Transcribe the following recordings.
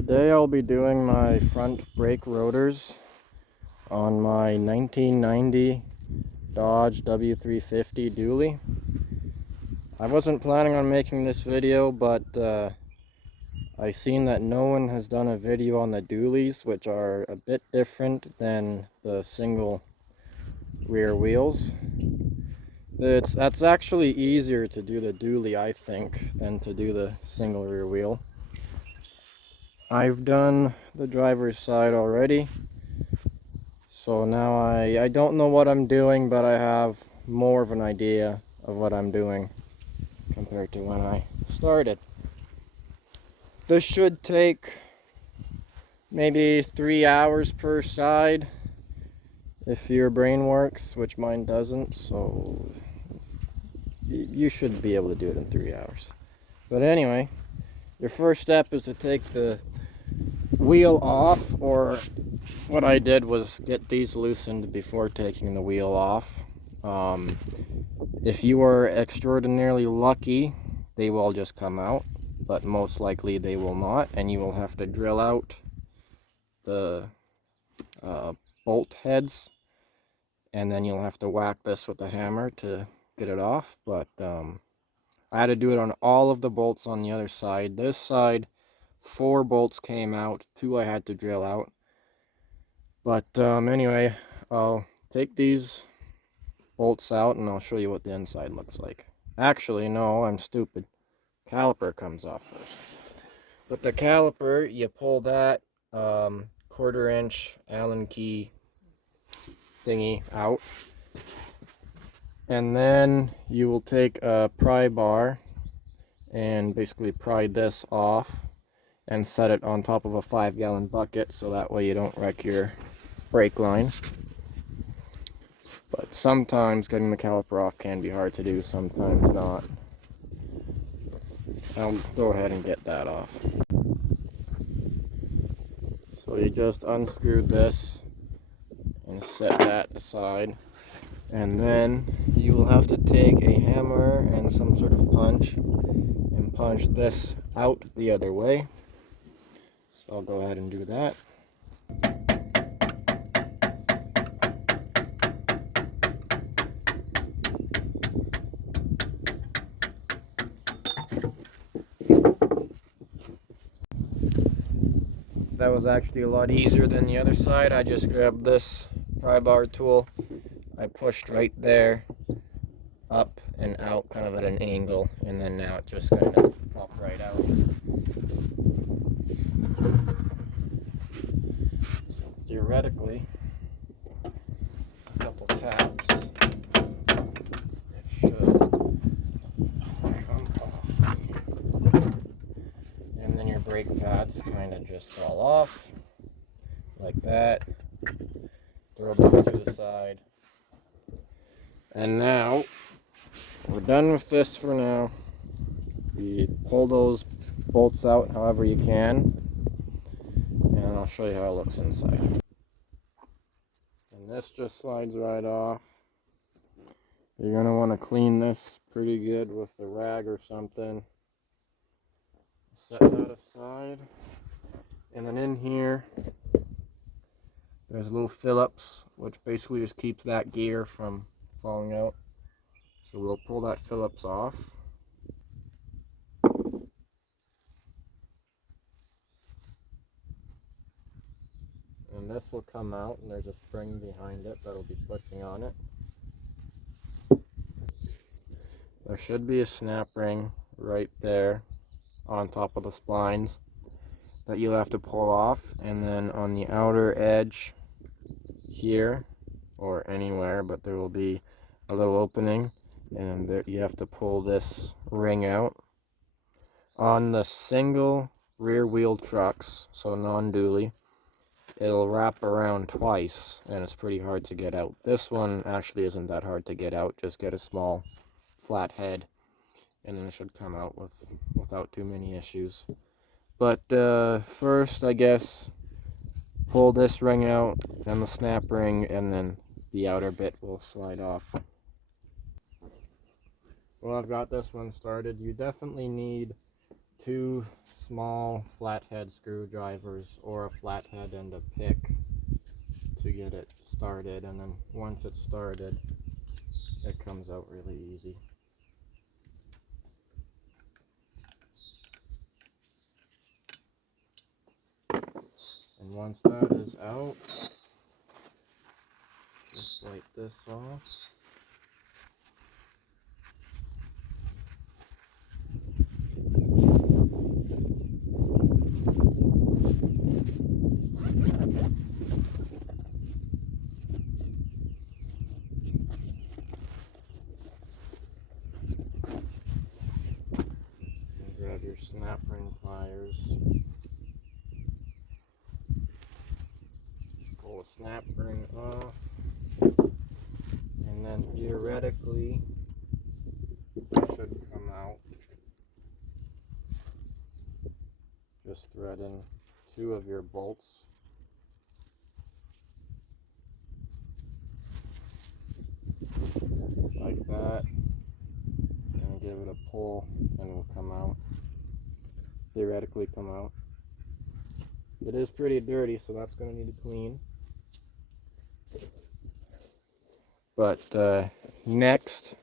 Today I'll be doing my front brake rotors on my 1990 Dodge W350 dually. I wasn't planning on making this video, but I seen that no one has done a video on the dualies, which are a bit different than the single rear wheels. That's actually easier to do the dually, I think, than to do the single rear wheel. I've done the driver's side already, so now I don't know what I'm doing, but I have more of an idea of what I'm doing compared to when I started. This should take maybe 3 hours per side if your brain works, which mine doesn't, so you should be able to do it in 3 hours. But anyway, your first step is to take the wheel off, or what I did was get these loosened before taking the wheel off. If you are extraordinarily lucky, they will just come out, but most likely they will not, and you will have to drill out the bolt heads, and then you'll have to whack this with a hammer to get it off. But I had to do it on all of the bolts on the other side. This side, 4 bolts came out, 2 I had to drill out. But anyway, I'll take these bolts out and I'll show you what the inside looks like. Actually, no, I'm stupid. Caliper comes off first. With the caliper, you pull that 1/4 inch Allen key thingy out, and then you will take a pry bar and basically pry this off and set it on top of a 5-gallon bucket, so that way you don't wreck your brake line. But sometimes getting the caliper off can be hard to do, sometimes not. I'll go ahead and get that off. So you just unscrew this and set that aside, and then you will have to take a hammer and some sort of punch and punch this out the other way. So I'll go ahead and do that. That was actually a lot easier than the other side. I just grabbed this pry bar tool, I pushed right there, up and out kind of at an angle, and then now it just kind of popped right out. So theoretically, a couple taps, it should come off. And then your brake pads kind of just fall off, like that. Throw them to the side. And now, we're done with this for now. You pull those bolts out however you can, and I'll show you how it looks inside. And this just slides right off. You're going to want to clean this pretty good with a rag or something. Set that aside. And then in here, there's little Phillips, which basically just keeps that gear from falling out. So we'll pull that Phillips off. And this will come out, and there's a spring behind it that'll be pushing on it. There should be a snap ring right there on top of the splines that you'll have to pull off, and then on the outer edge here, or anywhere, but there will be a little opening, and there you have to pull this ring out. On the single rear wheel trucks, so non-dually, it'll wrap around twice, and it's pretty hard to get out. This one actually isn't that hard to get out. Just get a small flat head, and then it should come out without too many issues. But first, I guess, pull this ring out, then the snap ring, and then the outer bit will slide off. Well, I've got this one started. You definitely need 2 small flathead screwdrivers or a flathead and a pick to get it started, and then once it's started it comes out really easy. And once that is out, just wipe this off. And grab your snap ring pliers. Pull the snap ring off, and then theoretically it should come out. Just thread in 2 of your bolts. Like that, and give it a pull, and it will come out. Theoretically come out. It is pretty dirty, so that's going to need to clean. But next,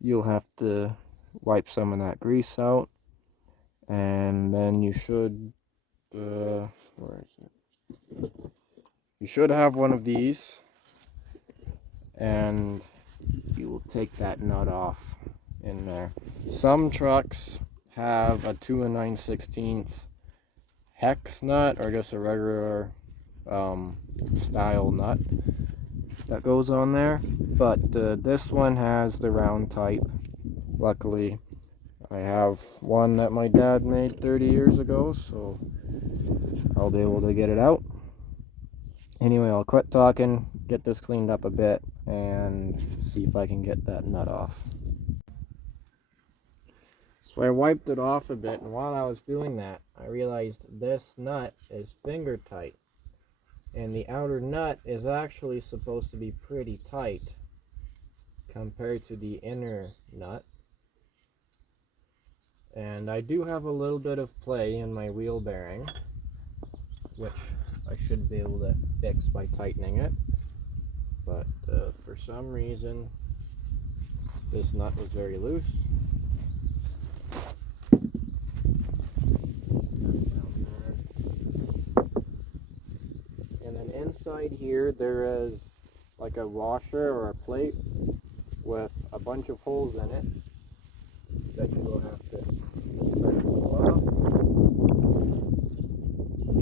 you'll have to wipe some of that grease out, and then you should, where is it? You should have one of these, and you will take that nut off in there. Some trucks have a 2 9/16 hex nut, or just a regular style nut that goes on there, but this one has the round type. Luckily I have one that my dad made 30 years ago, so I'll be able to get it out. Anyway, I'll quit talking, get this cleaned up a bit, and see if I can get that nut off. So I wiped it off a bit, and while I was doing that, I realized this nut is finger tight. And the outer nut is actually supposed to be pretty tight compared to the inner nut. And I do have a little bit of play in my wheel bearing, which I should be able to fix by tightening it. But for some reason, this nut was very loose. And then inside here there is like a washer or a plate with a bunch of holes in it that you will have to pull off. And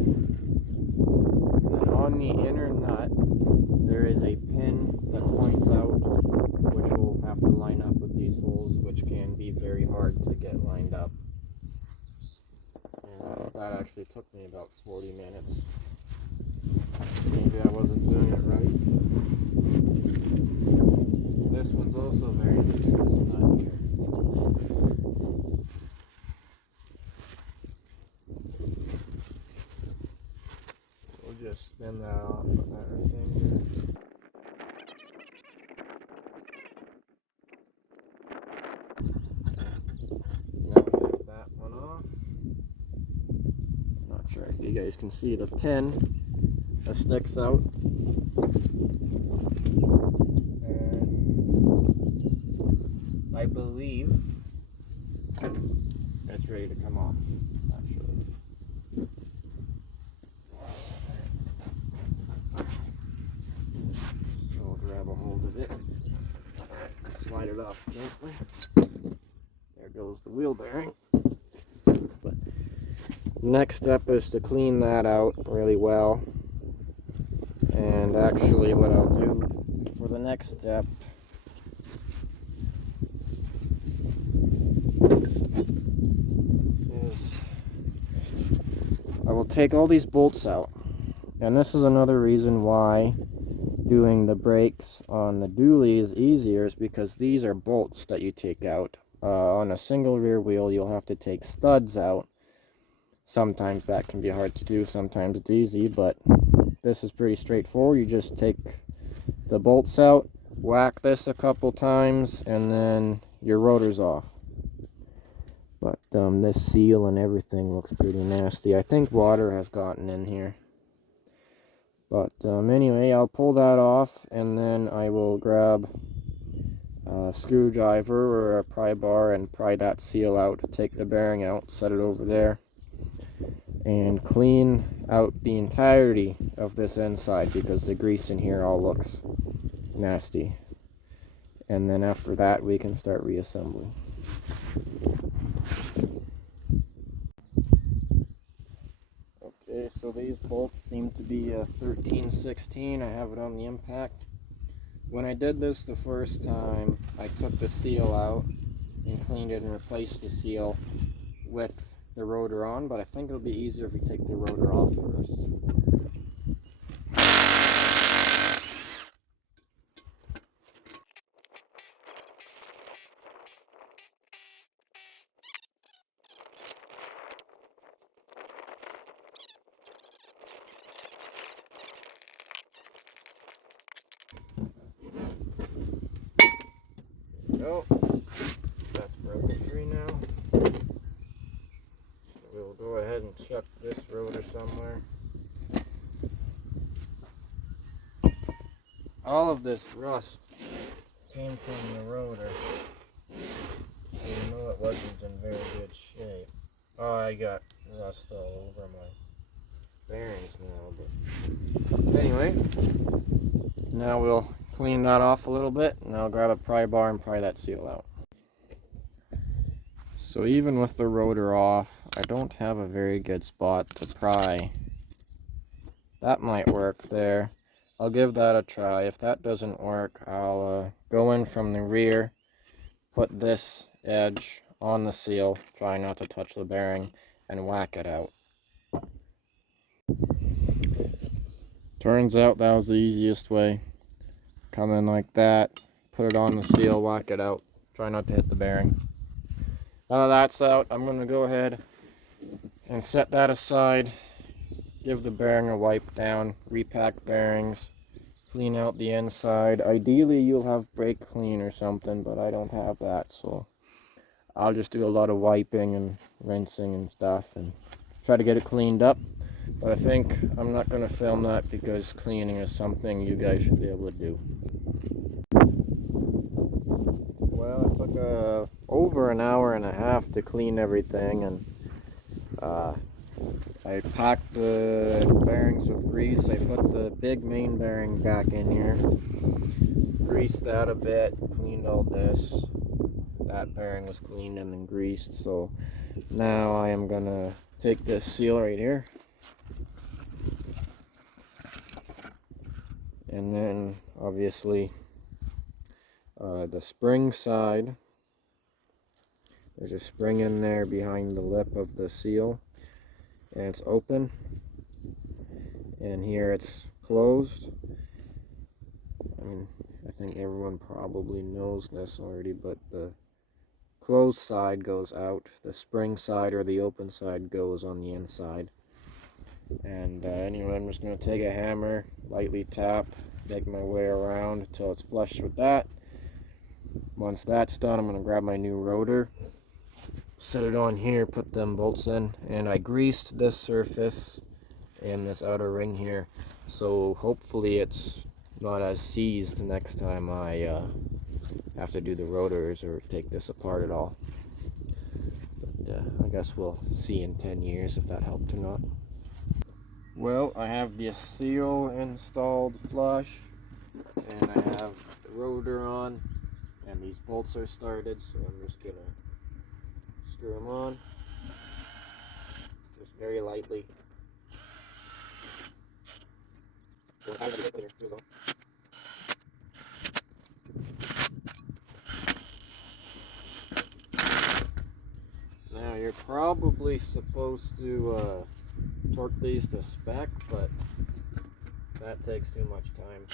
then on the inner nut there is a pin that points out, which will have to line up with these holes, which can be very hard to get lined up. And that actually took me about 40 minutes. Maybe I wasn't doing it right. This one's also very loose, this nut here. We'll just spin that off with our finger. Now we have that one off. Not sure if you guys can see the pin that sticks out. And I believe it's ready to come off, actually. So I'll grab a hold of it, slide it off gently. There goes the wheel bearing. But next step is to clean that out really well. And actually what I'll do for the next step is I will take all these bolts out. And this is another reason why doing the brakes on the dually is easier, is because these are bolts that you take out. On a single rear wheel you'll have to take studs out. Sometimes that can be hard to do, sometimes it's easy, but this is pretty straightforward. You just take the bolts out, whack this a couple times, and then your rotor's off. But this seal and everything looks pretty nasty. I think water has gotten in here. But anyway, I'll pull that off, and then I will grab a screwdriver or a pry bar and pry that seal out, take the bearing out, set it over there, and clean out the entirety of this inside because the grease in here all looks nasty. And then after that, we can start reassembling. Okay, so these bolts seem to be a 13/16. I have it on the impact. When I did this the first time, I took the seal out and cleaned it and replaced the seal with the rotor on, but I think it'll be easier if we take the rotor off first. Oh, that's broken free now. We'll go ahead and check this rotor somewhere. All of this rust came from the rotor. You know it wasn't in very good shape. Oh, I got rust all over my bearings now, but anyway, now we'll clean that off a little bit, and I'll grab a pry bar and pry that seal out. So even with the rotor off, I don't have a very good spot to pry. That might work there. I'll give that a try. If that doesn't work, I'll go in from the rear, put this edge on the seal, try not to touch the bearing, and whack it out. Turns out that was the easiest way. Come in like that, put it on the seal, whack it out, try not to hit the bearing. Now that's out, I'm going to go ahead and set that aside, give the bearing a wipe down, repack bearings, clean out the inside. Ideally you'll have brake clean or something, but I don't have that, so I'll just do a lot of wiping and rinsing and stuff and try to get it cleaned up. But I think I'm not going to film that because cleaning is something you guys should be able to do. Well, it took over an hour and a half to clean everything, and I packed the bearings with grease. I put the big main bearing back in here, greased that a bit, cleaned all this. That bearing was cleaned and then greased, so now I am going to take this seal right here, and then obviously the spring side, there's a spring in there behind the lip of the seal, and it's open, and here it's closed. I mean, I think everyone probably knows this already, but the closed side goes out, the spring side or the open side goes on the inside. And anyway, I'm just going to take a hammer, lightly tap, make my way around until it's flush with that. Once that's done, I'm going to grab my new rotor, set it on here, put them bolts in, and I greased this surface and this outer ring here, so hopefully it's not as seized next time I have to do the rotors or take this apart at all. But I guess we'll see in 10 years if that helped or not. Well, I have the seal installed flush, and I have the rotor on, and these bolts are started, so I'm just gonna screw them on, just very lightly. Now you're probably supposed to torque these to spec, but that takes too much time.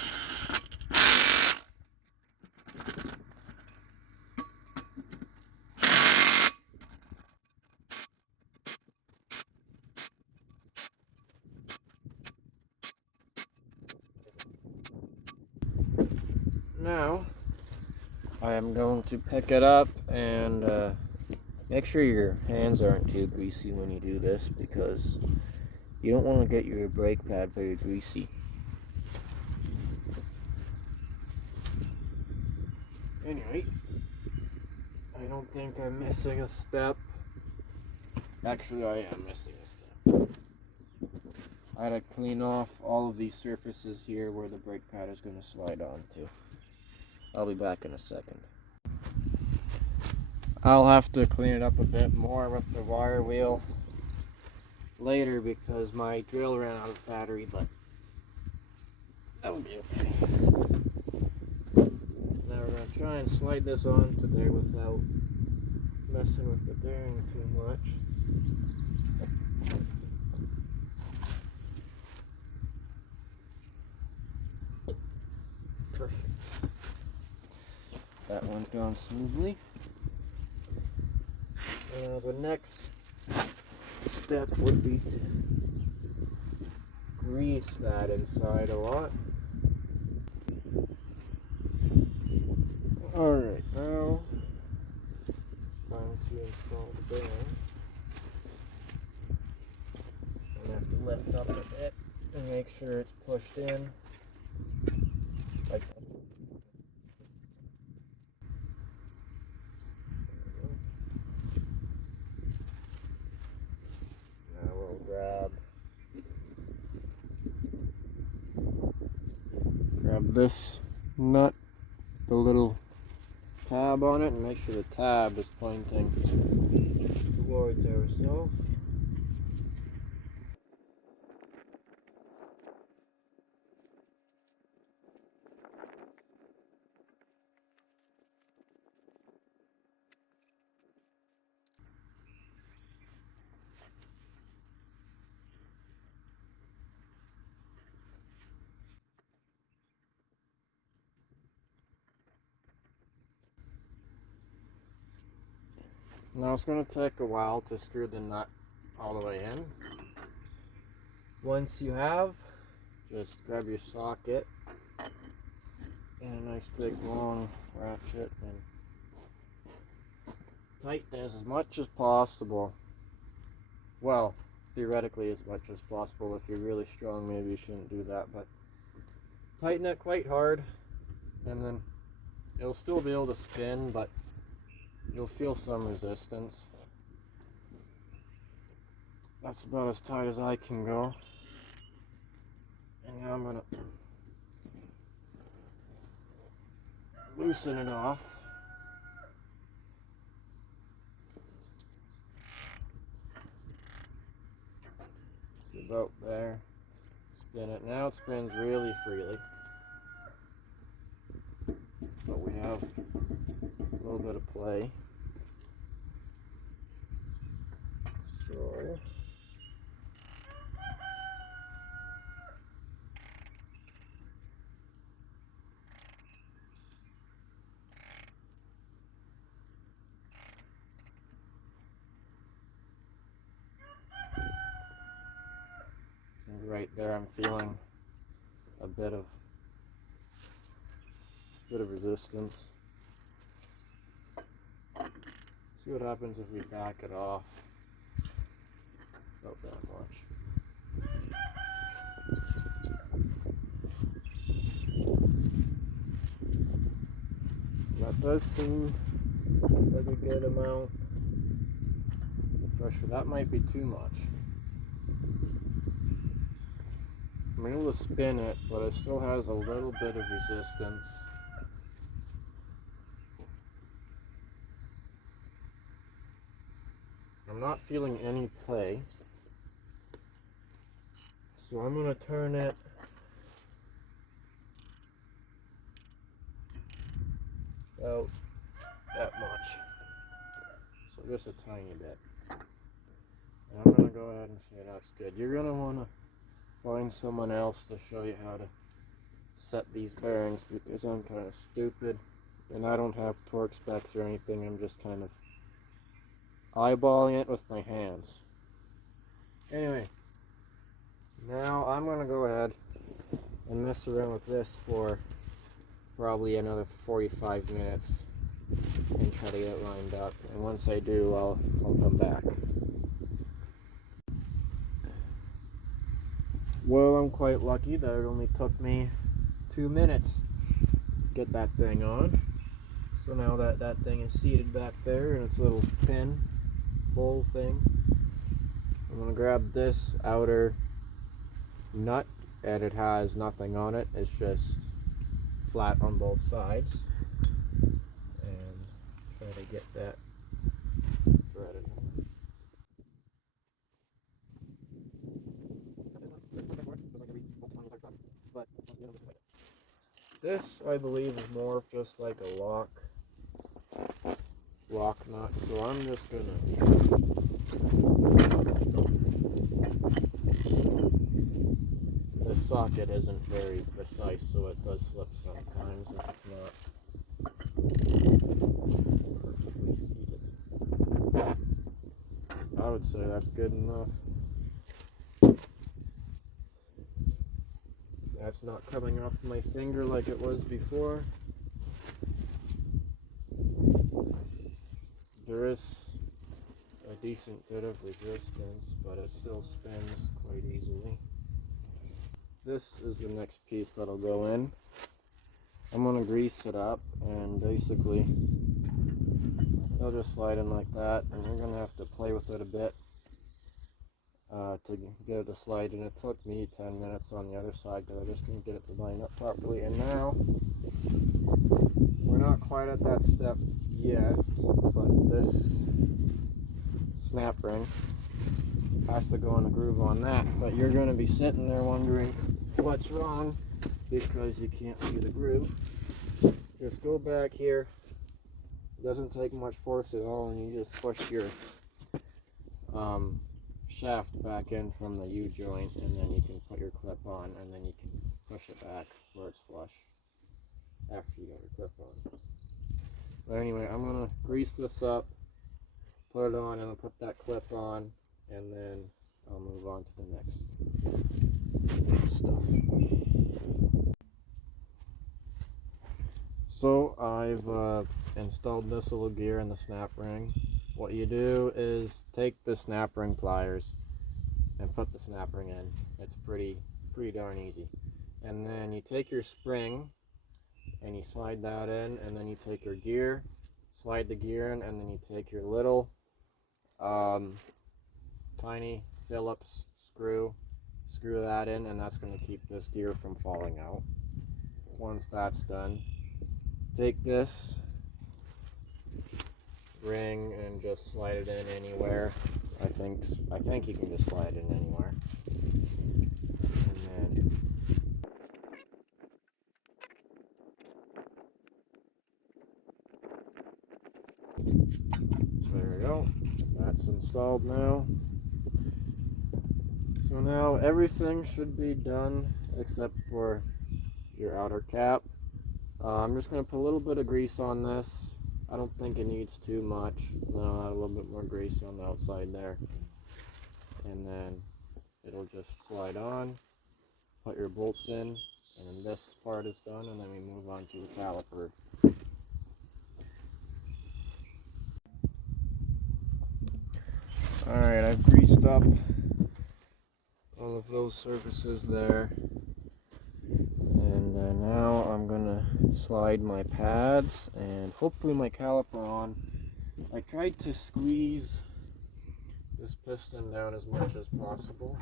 Now I am going to pick it up and Make sure your hands aren't too greasy when you do this, because you don't want to get your brake pad very greasy. Anyway, I don't think I'm missing a step. Actually, I am missing a step. I had to clean off all of these surfaces here where the brake pad is going to slide onto. I'll be back in a second. I'll have to clean it up a bit more with the wire wheel later because my drill ran out of battery, but that'll be okay. Now we're going to try and slide this onto there without messing with the bearing too much. Perfect. That went down smoothly. The next step would be to grease that inside a lot. Alright, now time to install the bearing. I have to lift up a bit and make sure it's pushed in like that. Now we'll grab this nut, the little tab on it, and make sure the tab is pointing towards ourselves. Now it's going to take a while to screw the nut all the way in. Once you have, just grab your socket and a nice big long ratchet and tighten as much as possible. Well, theoretically as much as possible. If you're really strong, maybe you shouldn't do that, but tighten it quite hard and then it'll still be able to spin, but you'll feel some resistance. That's about as tight as I can go. And now I'm gonna loosen it off. About there. Spin it. Now it spins really freely. But we have a little bit of play. So right there I'm feeling a bit of resistance. See what happens if we back it off. About that much. That does seem like a good amount of pressure. That might be too much. I'm able to spin it, but it still has a little bit of resistance. I'm not feeling any play, so I'm going to turn it about that much, so just a tiny bit. And I'm going to go ahead and say that's good. You're going to want to find someone else to show you how to set these bearings, because I'm kind of stupid and I don't have torque specs or anything. I'm just kind of eyeballing it with my hands. Anyway, now I'm going to go ahead and mess around with this for probably another 45 minutes and try to get it lined up. And once I do, I'll come back. Well, I'm quite lucky that it only took me 2 minutes to get that thing on. So now that thing is seated back there in its little pin hole thing, I'm going to grab this outer nut, and it has nothing on it. It's just flat on both sides, and try to get that threaded. This, I believe, is more of just like a lock nut, so I'm just gonna the socket isn't very precise, so it does slip sometimes if it's not perfectly seated. I would say that's good enough. That's not coming off my finger like it was before. There is a decent bit of resistance, but it still spins quite easily. This is the next piece that'll go in. I'm going to grease it up, and basically it'll just slide in like that, and you're going to have to play with it a bit to get it to slide, and it took me 10 minutes on the other side because I just couldn't get it to line up properly. And now we're not quite at that step yet, but this snap ring has to go in a groove on that, but you're going to be sitting there wondering what's wrong because you can't see the groove. Just go back here. It doesn't take much force at all, and you just push your shaft back in from the U-joint, and then you can put your clip on, and then you can push it back where it's flush after you got your clip on. But anyway, I'm going to grease this up, put it on, and I'll put that clip on, and then I'll move on to the next stuff. So I've installed this little gear in the snap ring. What you do is take the snap ring pliers and put the snap ring in. It's pretty darn easy. And then you take your spring and you slide that in, and then you take your gear, slide the gear in, and then you take your little tiny Phillips screw that in, and that's going to keep this gear from falling out. Once that's done, take this ring and just slide it in anywhere. I think you can just slide it in anywhere. And then so there we go. That's installed now. So now everything should be done except for your outer cap. I'm just going to put a little bit of grease on this. I don't think it needs too much. No, add a little bit more grease on the outside there. And then it'll just slide on. Put your bolts in, and then this part is done, and then we move on to the caliper. Alright, I've greased up all of those surfaces there. And now I'm gonna slide my pads and hopefully my caliper on. I tried to squeeze this piston down as much as possible.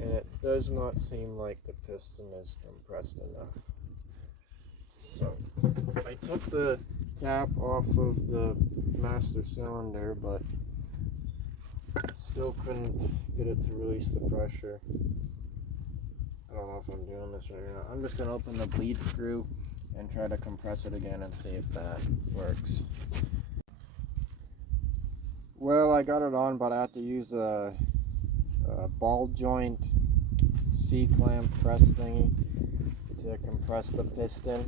And it does not seem like the piston is compressed enough. So I took the cap off of the master cylinder, but still couldn't get it to release the pressure. I don't know if I'm doing this right or not. I'm just going to open the bleed screw and try to compress it again and see if that works. Well, I got it on, but I had to use a ball joint C-clamp press thingy to compress the piston.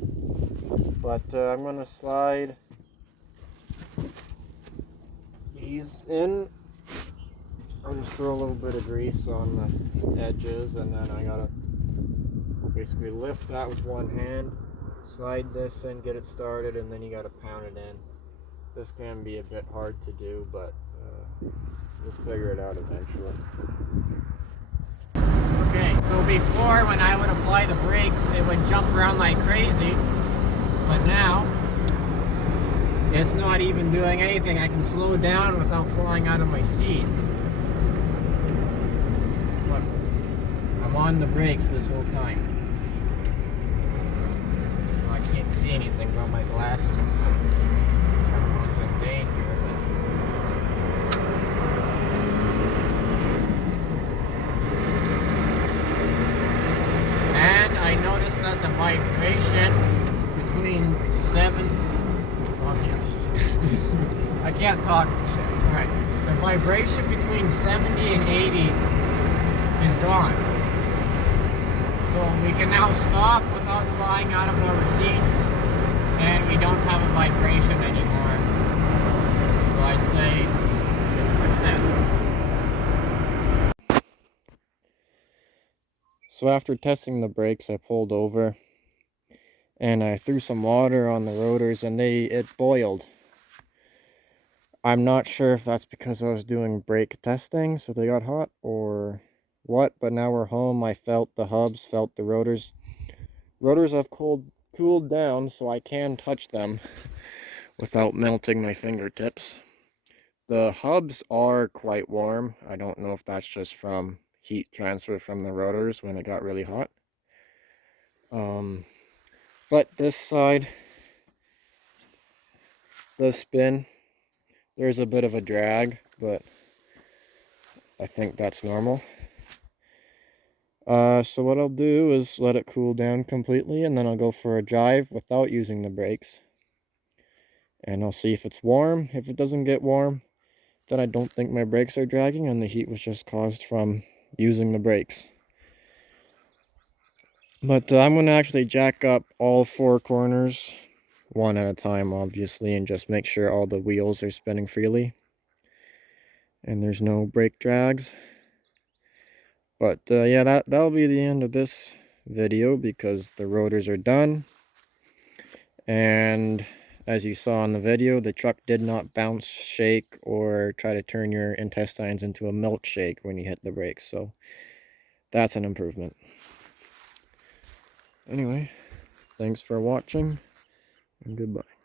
But I'm going to slide these in I'll just throw a little bit of grease on the edges, and then I gotta basically lift that with one hand, slide this in, get it started, and then you gotta pound it in. This can be a bit hard to do, but you'll figure it out eventually. Okay, so before, when I would apply the brakes, it would jump around like crazy, but now it's not even doing anything. I can slow down without falling out of my seat. Look, I'm on the brakes this whole time. Well, I can't see anything without my glasses. Everyone's in danger. And I noticed that the vibration between 7... I can't talk. Alright. The vibration between 70 and 80 is gone. So we can now stop without flying out of our seats, and we don't have a vibration anymore. So I'd say it's a success. So after testing the brakes, I pulled over and I threw some water on the rotors, and it boiled. I'm not sure if that's because I was doing brake testing, so they got hot, or what, but now we're home. I felt the hubs, felt the rotors. Rotors have cooled down, so I can touch them without melting my fingertips. The hubs are quite warm. I don't know if that's just from heat transfer from the rotors when it got really hot. But this side, the spin, there's a bit of a drag, but I think that's normal. So what I'll do is let it cool down completely, and then I'll go for a drive without using the brakes. And I'll see if it's warm. If it doesn't get warm, then I don't think my brakes are dragging, and the heat was just caused from using the brakes. But I'm going to actually jack up all four corners, one at a time, obviously, and just make sure all the wheels are spinning freely and there's no brake drags. But yeah, that'll be the end of this video, because the rotors are done. And as you saw in the video, the truck did not bounce, shake, or try to turn your intestines into a milkshake when you hit the brakes. So that's an improvement. Anyway, thanks for watching, and goodbye.